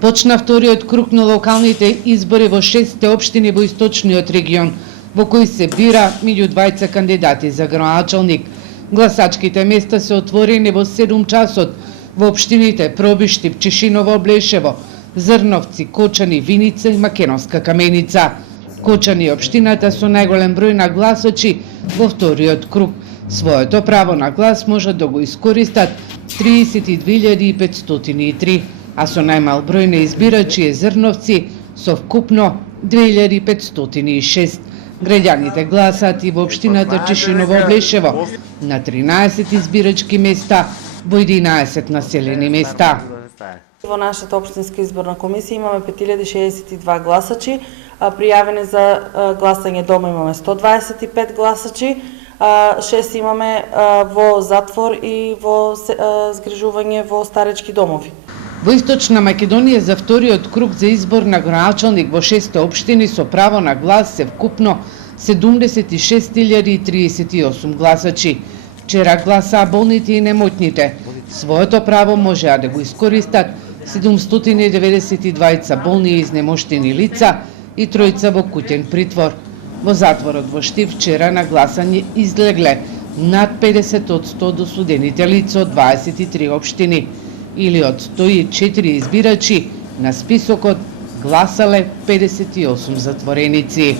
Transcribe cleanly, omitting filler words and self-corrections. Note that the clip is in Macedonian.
Почна вториот круг на локалните избори во 6 општини во источниот регион, во кои се бира меѓу двајца кандидати за градоначалник. Гласачките места се отворени во 7 часот во општините Пробишти, Пчешиново, Блешево, Зрновци, Кочани, Виница и Македонска Каменица. Кочани е општината со најголем број на гласачи во вториот круг. Своето право на глас можат да го искористат 32.503, а со најмал број на избирачи е Зрновци со вкупно 2.506. Граѓаните гласаат и во општината Пчешиново, Блешево на 13 избирачки места во 11 населени места. Во нашата општинска изборна комисија имаме 5062 гласачи, пријавени за гласање дома имаме 125 гласачи, 6 имаме во затвор и во згрижување во старечки домови. Во Источна Македонија за вториот круг за избор на градоначалник во 6 општини со право на глас се вкупно 76.038 гласачи. Вчера гласаа болните и немотните. Своето право можеа да го искористат 792 болни и изнемоштени лица и тројца во куќен притвор. Во затворот во Штип вчера на гласање излегле над 50% од осудените лица од 23 општини, или од 104 избирачи на списокот гласале 58 затвореници.